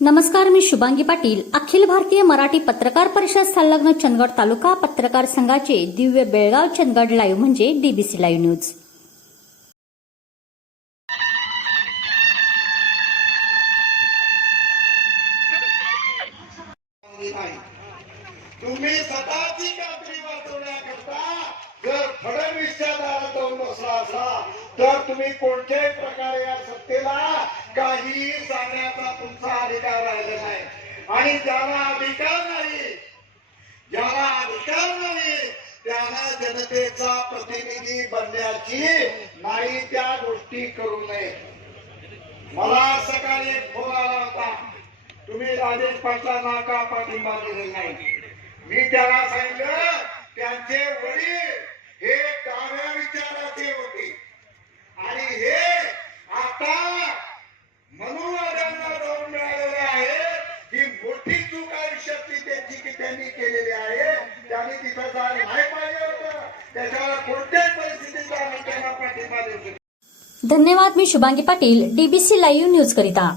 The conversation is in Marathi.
नमस्कार मी शुभांगी पाटील. अखिल भारतीय मराठी पत्रकार परिषद संलग्न चंदगड तालुका पत्रकार संघाचे दिव्य बेळगाव चंदगड लाईव्ह म्हणजे डीबीसी लाईव्ह न्यूज तुम्ही स्वतःची कात्री वाचवण्याकरता जर फडणवीसच्या दारात जाऊन बसला असला तर तुम्ही कोणत्याही प्रकारे या सत्तेला काही सांगण्याचा तुमचा अधिकार राहिला नाही. आणि ज्याला अधिकार नाही ज्याला अधिकार नाही त्यांना जनतेचा प्रतिनिधी बनण्याची नाही त्या गोष्टी करू नये. मला सकाळी एक फोन आला होता. तुम्ही राजेश पाटलांना का पाठिंबा दिले नाही? मी त्याला सांगितलं त्यांचे त्यांनी केलेली आहे. त्यांनी तिथं जायला नाही पाहिजे होतं. त्याच्यावर कोणत्याच परिस्थितीत त्यांना पाठिंबा देऊ शकतो धन्यवाद मी Shubhangi Patil DBC live news करिता.